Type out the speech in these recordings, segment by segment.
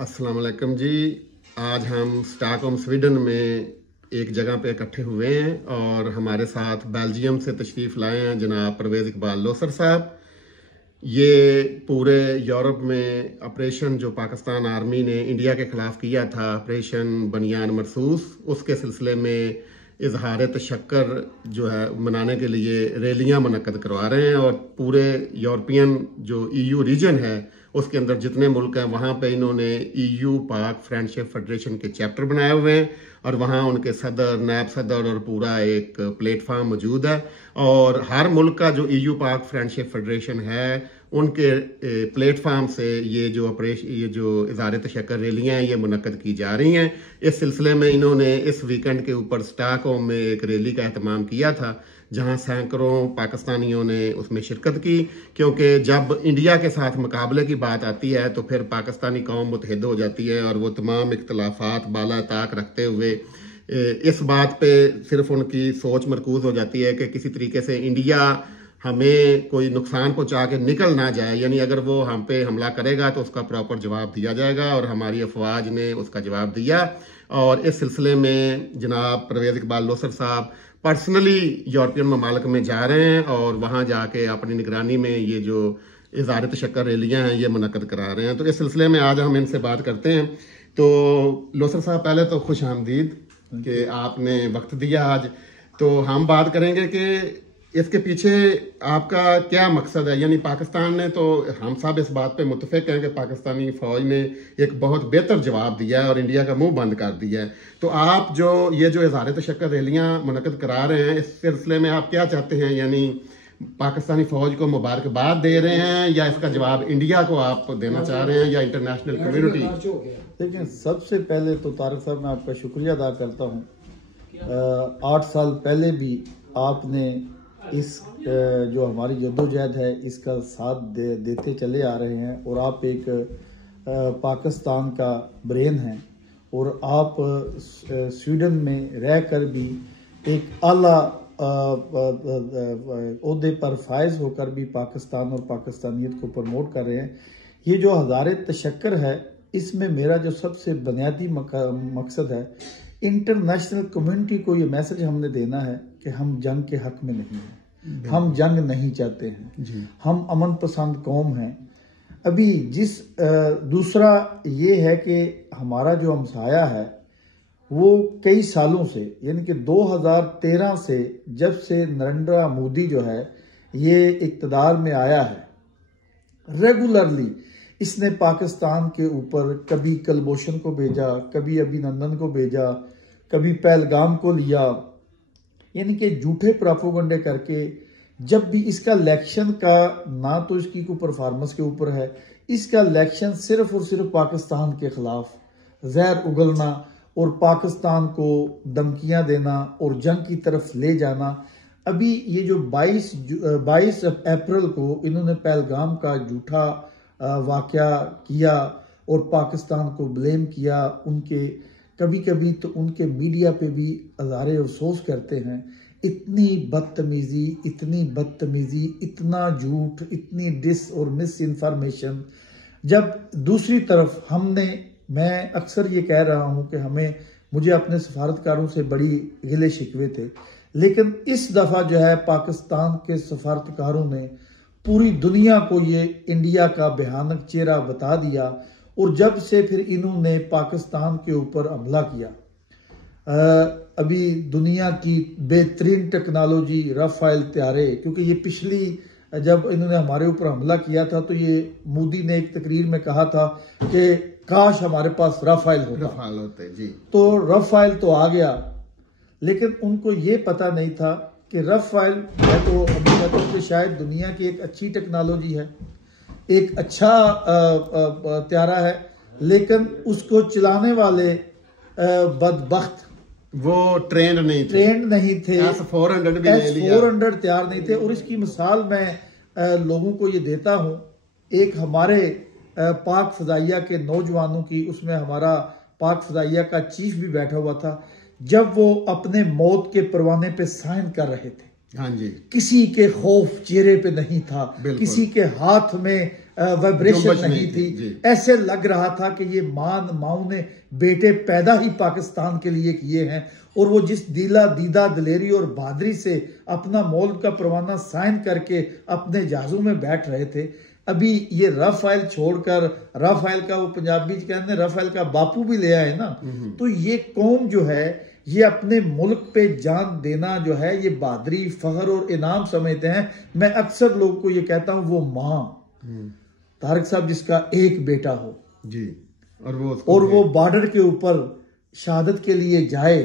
अस्सलाम वालेकुम जी। आज हम स्टॉकहोम स्वीडन में एक जगह पे इकट्ठे हुए हैं और हमारे साथ बेल्जियम से तशरीफ़ लाए हैं जनाब परवेज़ इकबाल लोसर साहब। ये पूरे यूरोप में ऑपरेशन जो पाकिस्तान आर्मी ने इंडिया के ख़िलाफ़ किया था, ऑपरेशन बनियान मरसूस, उसके सिलसिले में इजहार तशक्कर जो है मनाने के लिए रैलियां मुनक्कद करवा रहे हैं। और पूरे यूरोपियन जो EU रीजन है उसके अंदर जितने मुल्क हैं वहाँ पे इन्होंने EU पाक फ्रेंडशिप फेडरेशन के चैप्टर बनाए हुए हैं और वहाँ उनके सदर, नायब सदर और पूरा एक प्लेटफार्म मौजूद है। और हर मुल्क का जो EU पाक फ्रेंडशिप फेडरेशन है उनके प्लेटफार्म से ये जो इज़हार तशक्कर रैलियाँ हैं ये मुनक्कद की जा रही हैं। इस सिलसिले में इन्होंने इस वीकेंड के ऊपर स्टॉकहोम में एक रैली का एहतमाम किया था जहां सैकड़ों पाकिस्तानियों ने उसमें शिरकत की, क्योंकि जब इंडिया के साथ मुकाबले की बात आती है तो फिर पाकिस्तानी कौम मुतहद हो जाती है और वो तमाम इख्तलाफात बाला ताक रखते हुए इस बात पे सिर्फ उनकी सोच मरकूज हो जाती है कि किसी तरीके से इंडिया हमें कोई नुकसान पहुंचा के निकल ना जाए, यानी अगर वो हम पे हमला करेगा तो उसका प्रॉपर जवाब दिया जाएगा। और हमारी अफवाज ने उसका जवाब दिया और इस सिलसिले में जनाब परवेज़ इकबाल लोसर साहब पर्सनली यूरोपियन ममालिक में जा रहे हैं और वहाँ जाके अपनी निगरानी में ये जो इज़हार तशक्कर रैलियाँ हैं ये मुनक्कद करा रहे हैं। तो इस सिलसिले में आज हम इनसे बात करते हैं। तो लोसर साहब, पहले तो खुश आमदीद कि आपने वक्त दिया आज। तो हम बात करेंगे कि इसके पीछे आपका क्या मकसद है। यानी पाकिस्तान ने तो, हम सब इस बात पे मुत्तफिक हैं कि पाकिस्तानी फौज ने एक बहुत बेहतर जवाब दिया है और इंडिया का मुंह बंद कर दिया है। तो आप जो इज़हार तशक्कर रैलियां मुनक्कद करा रहे हैं इस सिलसिले में आप क्या चाहते हैं? यानी पाकिस्तानी फौज को मुबारकबाद दे रहे हैं या इसका जवाब इंडिया को आप देना चाह रहे हैं या इंटरनेशनल कम्युनिटी? देखिए, सबसे पहले तो तारक साहब मैं आपका शुक्रिया अदा करता हूँ। 8 साल पहले भी आपने इस जो हमारी जद्दोजहद है इसका साथ देते चले आ रहे हैं और आप एक पाकिस्तान का ब्रेन हैं और आप स्वीडन में रहकर भी एक आला ओहदे पर फायज होकर भी पाकिस्तान और पाकिस्तानियत को प्रमोट कर रहे हैं। ये जो इज़हार तशक्कर है इसमें मेरा जो सबसे बुनियादी मकसद है, इंटरनेशनल कम्युनिटी को ये मैसेज हमने देना है कि हम जंग के हक में नहीं हैं, हम जंग नहीं चाहते हैं, हम अमन पसंद कौम हैं। अभी दूसरा ये है कि हमारा जो हमसाया है वो कई सालों से, यानी कि 2013 से जब से नरेंद्र मोदी जो है ये इक़्तिदार में आया है, रेगुलरली इसने पाकिस्तान के ऊपर कभी कुलभूषण को भेजा, कभी अभिनंदन को भेजा, कभी पहलगाम को लिया, यानी कि झूठे प्रोपेगेंडे करके। जब भी इसका इलेक्शन का ना तो इसकी कोई परफॉर्मेंस के ऊपर है, इसका इलेक्शन सिर्फ और सिर्फ पाकिस्तान के खिलाफ जहर उगलना और पाकिस्तान को धमकियां देना और जंग की तरफ ले जाना। अभी ये जो 22 अप्रैल को इन्होंने पहलगाम का झूठा वाकया किया और पाकिस्तान को ब्लेम किया, उनके कभी कभी तो उनके मीडिया पे भी अज़ारे अफसोस करते हैं। इतनी बदतमीजी, इतना झूठ, इतनी डिस और मिस इन्फॉर्मेशन। जब दूसरी तरफ मैं अक्सर ये कह रहा हूं कि मुझे अपने सफारतकारों से बड़ी गिले शिकवे थे, लेकिन इस दफा जो है पाकिस्तान के सफारतकारों ने पूरी दुनिया को ये इंडिया का भयानक चेहरा बता दिया। और जब से फिर इन्होंने पाकिस्तान के ऊपर हमला किया, अभी दुनिया की बेहतरीन टेक्नोलॉजी राफेल तैयारे, क्योंकि ये पिछली जब इन्होंने हमारे ऊपर हमला किया था तो ये मोदी ने एक तकरीर में कहा था कि काश हमारे पास राफेल होते जी। तो राफेल तो आ गया, लेकिन उनको ये पता नहीं था कि राफेल तो अभी मतलब कि शायद दुनिया की एक अच्छी टेक्नोलॉजी है, एक अच्छा त्यारा है, लेकिन उसको चलाने वाले बदबख्त वो ट्रेंड नहीं थे, S-400 तैयार नहीं थे। और इसकी मिसाल मैं लोगों को ये देता हूँ, एक हमारे पाक फजाइया के नौजवानों की, उसमें हमारा पाक फजाइया का चीफ भी बैठा हुआ था, जब वो अपने मौत के परवाने पे साइन कर रहे थे, हाँ जी, किसी के खौफ चेहरे पे नहीं था, किसी के हाथ में वाइब्रेशन नहीं थी। ऐसे लग रहा था कि ये माओ ने बेटे पैदा ही पाकिस्तान के लिए किए हैं, और वो जिस दीदा दिलेरी और बहादुरी से अपना मौत का परवाना साइन करके अपने जहाजों में बैठ रहे थे। अभी ये राफेल छोड़कर, राफेल का वो पंजाबी कहते हैं राफेल का बापू भी ले आए ना, तो ये कौम जो है ये अपने मुल्क पे जान देना जो है ये बहादुरी, फख्र और इनाम समझते हैं। मैं अक्सर लोगों को ये कहता हूँ, वो माँ तारक साहब जिसका एक बेटा हो जी, और वो बॉर्डर के ऊपर शहादत के लिए जाए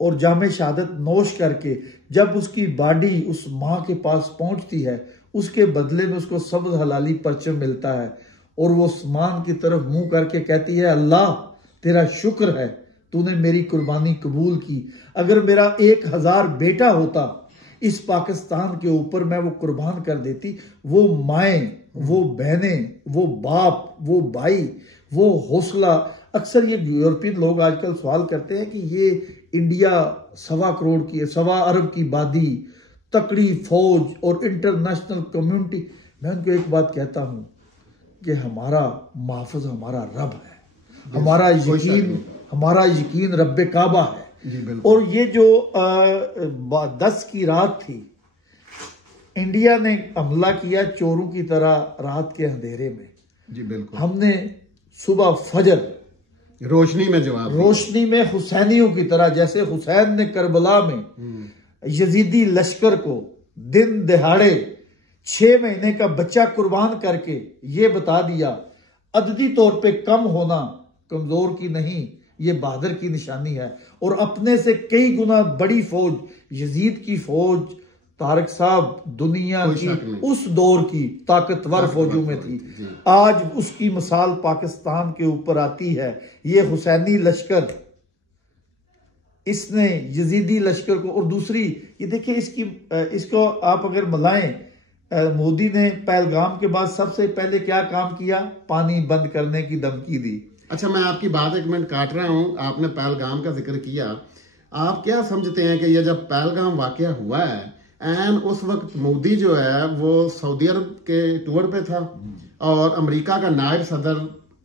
और जामे शहादत नोश करके जब उसकी बॉडी उस माँ के पास पहुंचती है, उसके बदले में उसको सब्ज़ हलाली परचम मिलता है, और वो आसमान की तरफ मुंह करके कहती है, अल्लाह तेरा शुक्र है, तूने मेरी कुर्बानी कबूल की। अगर मेरा 1000 बेटा होता इस पाकिस्तान के ऊपर, मैं वो कुर्बान कर देती। वो माएँ, वो बहनें, वो बाप, वो भाई, वो हौसला। अक्सर ये यूरोपियन लोग आजकल सवाल करते हैं कि ये इंडिया 1.25 करोड़ की, 1.25 अरब की आबादी, तकड़ी फौज और इंटरनेशनल कम्युनिटी। मैं उनको एक बात कहता हूं कि हमारा महफूज हमारा रब है, हमारा यकीन रब्बे काबा है। और ये जो 10 की रात थी, इंडिया ने हमला किया चोरों की तरह रात के अंधेरे में। जी बिल्कुल। हमने सुबह फजर रोशनी में जवाब, रोशनी में हुसैनियों की तरह, जैसे हुसैन ने करबला में यजीदी लश्कर को दिन दिहाड़े 6 महीने का बच्चा कुर्बान करके ये बता दिया, अददी तौर पे कम होना कमजोर की नहीं, ये बहादुर की निशानी है। और अपने से कई गुना बड़ी फौज, यजीद की फौज तारक साहब दुनिया की उस दौर की ताकतवर फौजों में थी। आज उसकी मिसाल पाकिस्तान के ऊपर आती है। ये हुसैनी लश्कर, इसने यजीदी लश्कर को, और दूसरी ये देखिए इसको आप अगर मिलाएं, मोदी ने पहलगाम के बाद सबसे पहले क्या काम किया? पानी बंद करने की धमकी दी। अच्छा, मैं आपकी बात एक मिनट काट रहा हूं। आपने पहलगाम का जिक्र किया, आप क्या समझते हैं कि यह जब पहलगाम वाकया हुआ है, एंड उस वक्त मोदी जो है वो सऊदी अरब के टूर पे था और अमेरिका का नायब सदर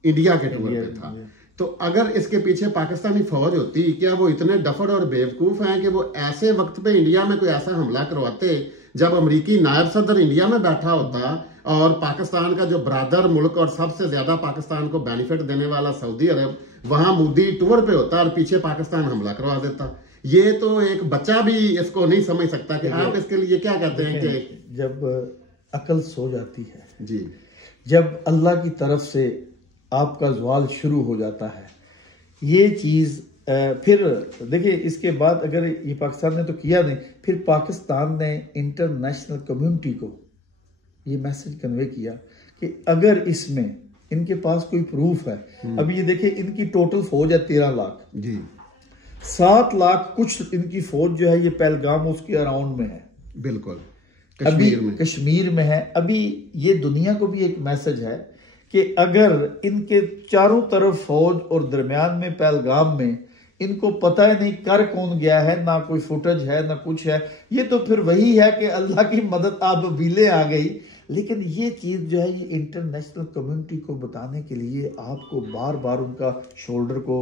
इंडिया के टूर पे था, तो अगर इसके पीछे पाकिस्तानी फौज होती, क्या वो इतने डफड़ और बेवकूफ हैं कि वो ऐसे वक्त पे इंडिया में कोई ऐसा हमला करवाते जब अमेरिकी नायब सदर इंडिया में बैठा होता और पाकिस्तान का जो ब्रादर मुल्क और सबसे ज्यादा पाकिस्तान को बेनिफिट देने वाला सऊदी अरब, वहां मोदी टूर पे होता और पीछे पाकिस्तान हमला करवा देता? ये तो एक बच्चा भी इसको नहीं समझ सकता। कि आप इसके लिए क्या कहते हैं? कि जब अकल सो जाती है जी, जब अल्लाह की तरफ से आपका जवाल शुरू हो जाता है, ये चीज फिर देखिए इसके बाद अगर ये पाकिस्तान ने तो किया नहीं, फिर पाकिस्तान ने इंटरनेशनल कम्युनिटी को ये मैसेज कन्वे किया कि अगर इसमें इनके पास कोई प्रूफ है, अभी ये देखिए इनकी टोटल फौज है 13 लाख जी, 7 लाख कुछ इनकी फौज जो है ये पहलगाम उसके अराउंड में है, बिल्कुल कश्मीर में है। अभी ये दुनिया को भी एक मैसेज है कि अगर इनके चारों तरफ फौज और दरमियान में पहलगाम में इनको पता ही नहीं कर कौन गया है, ना कोई फुटेज है ना कुछ है, ये तो फिर वही है कि अल्लाह की मदद आप बीले आ गई। लेकिन ये चीज जो है ये इंटरनेशनल कम्युनिटी को बताने के लिए आपको बार बार उनका शोल्डर को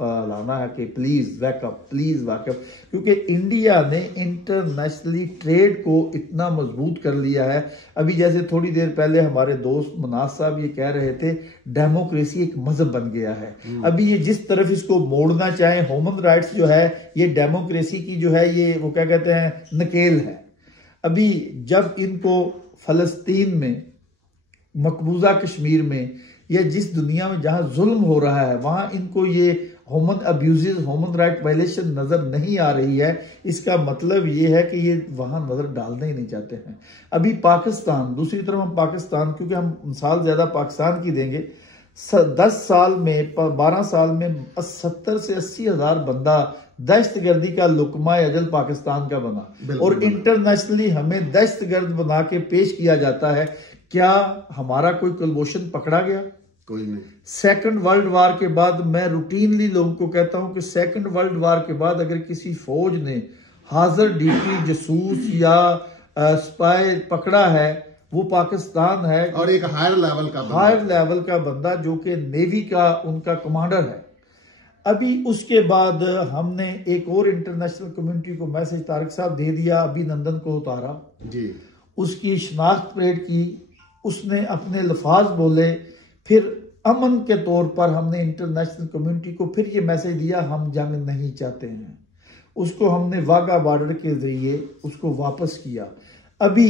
लाना है कि प्लीज वैकअप, प्लीज वैकअप, क्योंकि इंडिया ने इंटरनेशनली ट्रेड को इतना मजबूत कर लिया है। अभी जैसे थोड़ी देर पहले हमारे दोस्त मुनाज साहब ये कह रहे थे डेमोक्रेसी एक मजहब बन गया है। अभी ये जिस तरफ इसको मोड़ना चाहे, ह्यूमन राइट्स जो है ये डेमोक्रेसी की जो है ये वो क्या कहते हैं नकेल है। अभी जब इनको फलस्तीन में, मकबूजा कश्मीर में या जिस दुनिया में जहां जुल्म हो रहा है वहां इनको ये human abuses, human right violation नजर नहीं आ रही है, इसका मतलब ये है कि ये वहां नजर डालना ही नहीं चाहते हैं। अभी पाकिस्तान, दूसरी तरफ हम पाकिस्तान, क्योंकि हम मिसाल ज्यादा पाकिस्तान की देंगे, 10 साल में 12 साल में 70 से 80 हजार बंदा दहशतगर्दी का लुकमा अजल पाकिस्तान का बना और इंटरनेशनली हमें दहशतगर्द बना के पेश किया जाता है। क्या हमारा कोई कुलभूषण पकड़ा गया? कोई नहीं। सेकंड वर्ल्ड वार के बाद मैं रूटीनली लोगों को कहता हूं कि सेकंड वर्ल्ड वार के बाद अगर किसी फौज ने हाजिर ड्यूटी जसूस या स्पाई पकड़ा है, वो पाकिस्तान है और एक हायर लेवल का बंदा जो कि नेवी का उनका कमांडर है। अभी उसके बाद हमने एक और इंटरनेशनल कम्युनिटी को मैसेज तारिक साहब दे दिया, अभिनंदन को उतारा जी, उसकी शनाख्त परेड की, उसने अपने लफाज बोले, फिर अमन के तौर पर हमने इंटरनेशनल कम्युनिटी को फिर ये मैसेज दिया हम जंग नहीं चाहते हैं। उसको हमने वाघा बॉर्डर के जरिए उसको वापस किया। अभी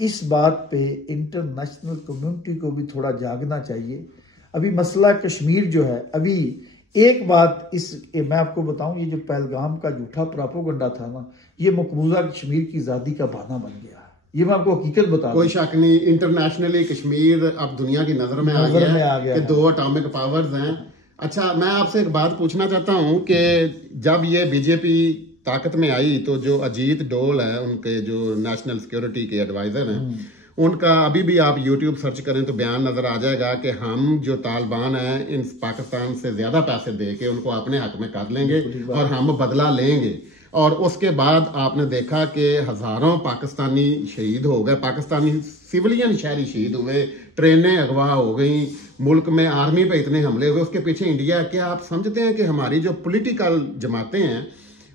इस बात पे इंटरनेशनल कम्युनिटी को भी थोड़ा जागना चाहिए। अभी मसला कश्मीर जो है, अभी एक बात मैं आपको बताऊं, ये जो पहलगाम का झूठा प्रोपेगेंडा था ना, ये मकबूजा कश्मीर की आजादी का बहाना बन गया। ये मैं आपको हकीकत बता, कोई शक नहीं, इंटरनेशनली कश्मीर अब दुनिया की नजर में आ गया कि 2 एटॉमिक पावर्स हैं। अच्छा, मैं आपसे एक बात पूछना चाहता हूं कि जब ये बीजेपी ताकत में आई तो जो अजीत डोल है, उनके जो नेशनल सिक्योरिटी के एडवाइजर हैं, उनका अभी भी आप YouTube सर्च करें तो बयान नजर आ जाएगा कि हम जो तालिबान हैं इन पाकिस्तान से ज्यादा पैसे दे के उनको अपने हक में कर लेंगे और हम बदला लेंगे। और उसके बाद आपने देखा कि हजारों पाकिस्तानी शहीद हो गए, पाकिस्तानी सिविलियन शहरी शहीद हुए, ट्रेनें अगवा हो गई, मुल्क में आर्मी पे इतने हमले हुए, उसके पीछे इंडिया। क्या आप समझते हैं कि हमारी जो पॉलिटिकल जमातें हैं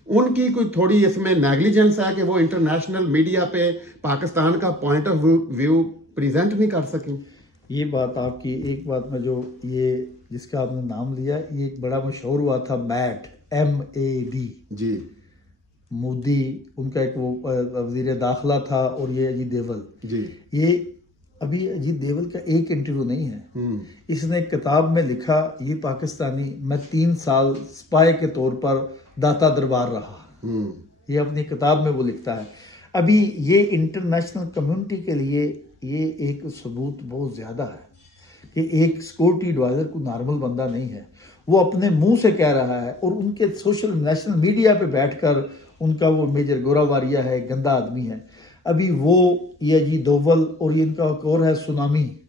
उनकी कोई थोड़ी इसमें नेग्लिजेंस है कि वो इंटरनेशनल मीडिया पे पाकिस्तान का पॉइंट ऑफ व्यू प्रेजेंट नहीं कर सकें? ये बात आपकी, एक बात में जो ये जिसका आपने नाम लिया, ये एक बड़ा मशहूर हुआ था MAD जी, मोदी, उनका एक वो वजीर दाखिला था, और ये अजीत देवल जी। ये अभी अजीत देवल का एक इंटरव्यू नहीं है, इसने एक किताब में लिखा, ये पाकिस्तानी, मैं 3 साल स्पाई के तौर पर दाता दरबार रहा, ये अपनी किताब में वो लिखता है। अभी ये इंटरनेशनल कम्युनिटी के लिए ये एक सबूत बहुत ज्यादा है कि एक सिक्योरिटी एडवाइजर को नॉर्मल बंदा नहीं है, वो अपने मुंह से कह रहा है, और उनके सोशल नेशनल मीडिया पे बैठकर उनका वो मेजर गोरावारिया है, गंदा आदमी है। अभी वो ये अजीत डोवल और ये इनका और है स्वामी।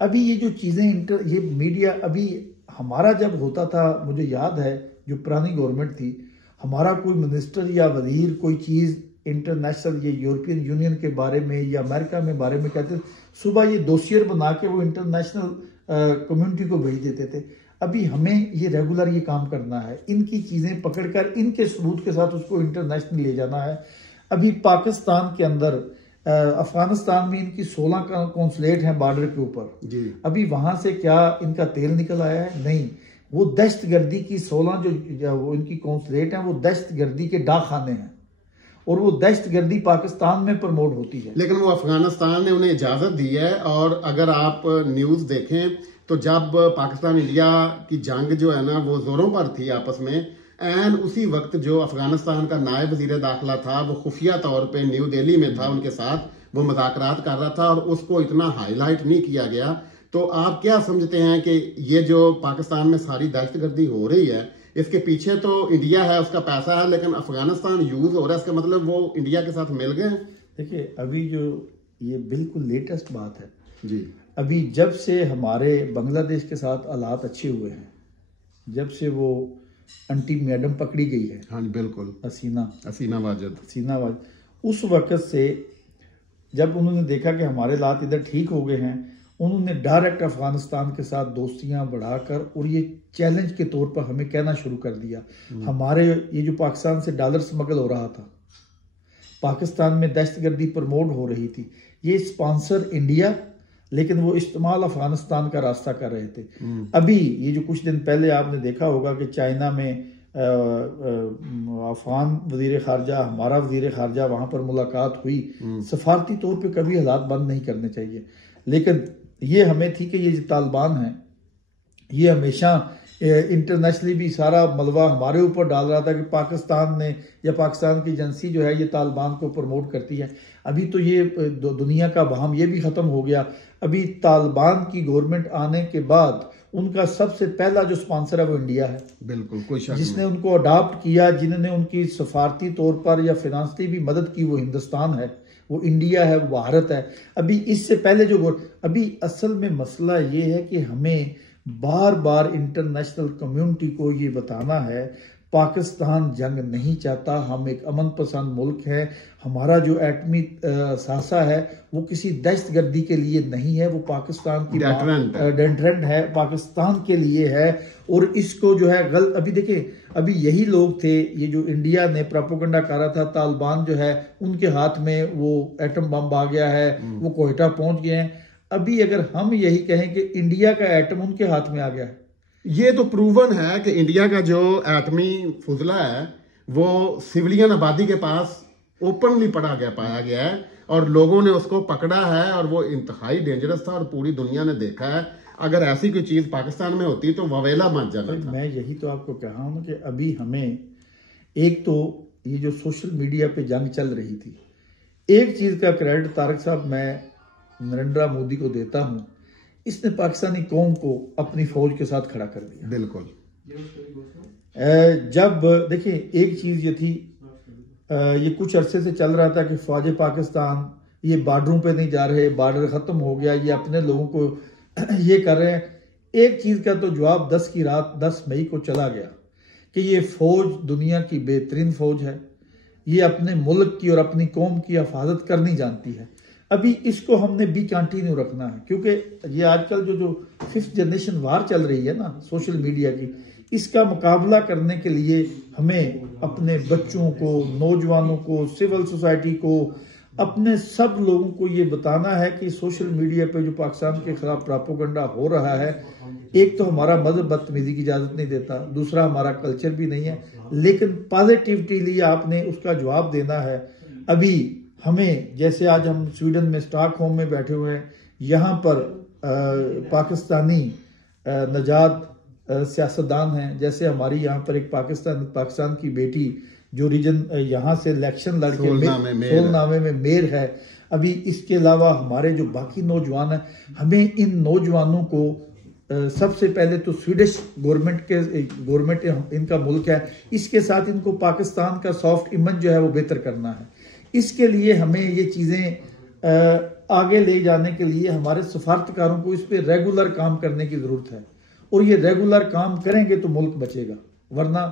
अभी ये जो चीजें ये मीडिया, अभी हमारा जब होता था, मुझे याद है जो पुरानी गवर्नमेंट थी, हमारा कोई मिनिस्टर या वजीर कोई चीज इंटरनेशनल ये यूरोपियन यूनियन के बारे में या अमेरिका में बारे में कहते, सुबह ये डोसियर बना के वो इंटरनेशनल कम्युनिटी को भेज देते थे। अभी हमें ये रेगुलर ये काम करना है, इनकी चीजें पकड़कर इनके सबूत के साथ उसको इंटरनेशनल ले जाना है। अभी पाकिस्तान के अंदर अफगानिस्तान में इनकी 16 कॉन्सुलेट हैं बॉर्डर के ऊपर, अभी वहां से क्या इनका तेल निकल आया है? नहीं, वो दहशतगर्दी की 16 जो वो इनकी कॉन्सुलेट हैं वो दहशतगर्दी के डाकखाने हैं, और वो दहशतगर्दी पाकिस्तान में प्रमोट होती है। लेकिन वो अफगानिस्तान ने उन्हें इजाजत दी है। और अगर आप न्यूज देखें तो जब पाकिस्तान इंडिया की जंग जो है ना वो जोरों पर थी आपस में, एन उसी वक्त जो अफगानिस्तान का नायब वजीर दाखिला था वो खुफिया तौर पे न्यू दिल्ली में था, उनके साथ वो मुज़ाकरात कर रहा था और उसको इतना हाईलाइट नहीं किया गया। तो आप क्या समझते हैं कि ये जो पाकिस्तान में सारी दहशतगर्दी हो रही है इसके पीछे तो इंडिया है, उसका पैसा है, लेकिन अफगानिस्तान यूज हो रहा है, इसका मतलब वो इंडिया के साथ मिल गए? देखिए, अभी जो ये बिल्कुल लेटेस्ट बात है जी, अभी जब से हमारे बांग्लादेश के साथ हालात अच्छे हुए हैं, जब से वो अंटी मैडम पकड़ी गई है, हाँ बिल्कुल, हसीना वाजिद, उस वक्त से जब उन्होंने देखा कि हमारे हालात इधर ठीक हो गए हैं, उन्होंने डायरेक्ट अफगानिस्तान के साथ दोस्तियां बढ़ाकर और ये चैलेंज के तौर पर हमें कहना शुरू कर दिया। हमारे ये जो पाकिस्तान से डॉलर स्मगल हो रहा था, पाकिस्तान में दहशतगर्दी प्रमोट हो रही थी, ये स्पॉन्सर इंडिया, लेकिन वो इस्तेमाल अफगानिस्तान का रास्ता कर रहे थे। अभी ये जो कुछ दिन पहले आपने देखा होगा कि चाइना में अफगान वजीर खारजा, हमारा वजीर खारजा, वहां पर मुलाकात हुई। सफारती तौर पे कभी हालात बंद नहीं करने चाहिए, लेकिन ये हमें थी कि ये जो तालिबान है ये हमेशा इंटरनेशनली भी सारा मलबा हमारे ऊपर डाल रहा था कि पाकिस्तान ने या पाकिस्तान की एजेंसी जो है ये तालिबान को प्रमोट करती है। अभी तो ये दुनिया का वहम ये भी खत्म हो गया। अभी तालिबान की गवर्नमेंट आने के बाद उनका सबसे पहला जो स्पॉन्सर है वो इंडिया है, बिल्कुल कोई शक जिसने उनको अडॉप्ट किया, जिन्होंने उनकी सफारती तौर पर या फिनांसली भी मदद की, वो हिंदुस्तान है, वो इंडिया है, वो भारत है। अभी इससे पहले जो अभी असल में मसला ये है कि हमें बार बार इंटरनेशनल कम्युनिटी को ये बताना है, पाकिस्तान जंग नहीं चाहता, हम एक अमन पसंद मुल्क है। हमारा जो एटमी सासा है वो किसी दहशतगर्दी के लिए नहीं है, वो पाकिस्तान की डेंटरेंट है, पाकिस्तान के लिए है। और इसको जो है गलत, अभी देखिए अभी यही लोग थे, ये जो इंडिया ने प्रोपेगेंडा करा था, तालिबान जो है उनके हाथ में वो एटम बम आ गया है, वो कोयटा पहुंच गए हैं। अभी अगर हम यही कहें कि इंडिया का एटम उनके हाथ में आ गया है, ये तो प्रूवन है कि इंडिया का जो एटमी फुजला है वो सिविलियन आबादी के पास ओपनली पाया गया है और लोगों ने उसको पकड़ा है और वो इंतहाई डेंजरस था और पूरी दुनिया ने देखा है। अगर ऐसी कोई चीज पाकिस्तान में होती तो ववेला मच जाता था। मैं यही तो आपको कहा हूं कि अभी हमें एक तो ये जो सोशल मीडिया पे जंग चल रही थी, एक चीज का क्रेडिट तारक साहब मैं नरेंद्र मोदी को देता हूं, इसने पाकिस्तानी कौम को अपनी फौज के साथ खड़ा कर दिया। बिल्कुल। जब देखिए एक चीज ये थी, ये कुछ अरसे से चल रहा था कि फौज पाकिस्तान ये बॉर्डरों पे नहीं जा रहे, बॉर्डर खत्म हो गया, ये अपने लोगों को ये कर रहे हैं। एक चीज का तो जवाब 10 की रात 10 मई को चला गया कि ये फौज दुनिया की बेहतरीन फौज है, ये अपने मुल्क की और अपनी कौम की हिफाजत करनी जानती है। अभी इसको हमने भी कंटिन्यू रखना है, क्योंकि ये आजकल जो 5th जनरेशन वार चल रही है ना सोशल मीडिया की, इसका मुकाबला करने के लिए हमें अपने बच्चों को, नौजवानों को, सिविल सोसाइटी को, अपने सब लोगों को ये बताना है कि सोशल मीडिया पे जो पाकिस्तान के खिलाफ प्रोपेगेंडा हो रहा है, एक तो हमारा मजहब बदतमीजी की इजाजत नहीं देता, दूसरा हमारा कल्चर भी नहीं है, लेकिन पॉजिटिविटी आपने उसका जवाब देना है। अभी हमें जैसे आज हम स्वीडन में स्टॉकहोम में बैठे हुए हैं, यहाँ पर पाकिस्तानी नजात सियासतदान हैं, जैसे हमारी यहाँ पर एक पाकिस्तान की बेटी जो रीजन यहाँ से इलेक्शन लड़के सोलनामे में मेयर है। अभी इसके अलावा हमारे जो बाकी नौजवान हैं, हमें इन नौजवानों को सबसे पहले तो स्वीडिश गवर्नमेंट इनका मुल्क है, इसके साथ इनको पाकिस्तान का सॉफ्ट इमेज जो है वो बेहतर करना है। इसके लिए हमें ये चीजें आगे ले जाने के लिए हमारे सफारतकारों को इस पे रेगुलर काम करने की जरूरत है, और ये रेगुलर काम करेंगे तो मुल्क बचेगा, वरना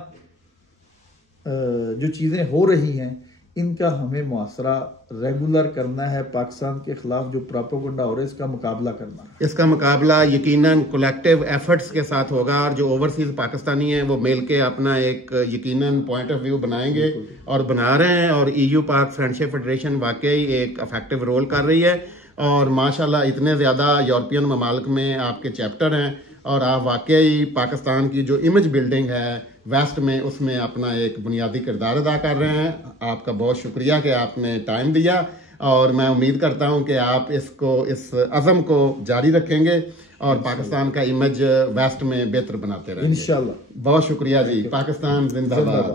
जो चीजें हो रही हैं इनका हमें मुआसरा रेगुलर करना है। पाकिस्तान के खिलाफ जो प्रोपेगेंडा हो रहा है इसका मुकाबला करना है। इसका मुकाबला यकीनन कलेक्टिव एफर्ट्स के साथ होगा और जो ओवरसीज पाकिस्तानी हैं वो मिल के अपना एक यकीनन पॉइंट ऑफ व्यू बनाएंगे और बना रहे हैं। और EU पाक फ्रेंडशिप फेडरेशन वाकई एक इफेक्टिव रोल कर रही है और माशाल्लाह इतने ज़्यादा यूरोपियन ममालिक में आपके चैप्टर हैं और आप वाकई पाकिस्तान की जो इमेज बिल्डिंग है वेस्ट में उसमें अपना एक बुनियादी किरदार अदा कर रहे हैं। आपका बहुत शुक्रिया कि आपने टाइम दिया और मैं उम्मीद करता हूं कि आप इस अज़म को जारी रखेंगे और पाकिस्तान का इमेज वेस्ट में बेहतर बनाते रहेंगे इंशाल्लाह। बहुत शुक्रिया जी। पाकिस्तान जिंदाबाद।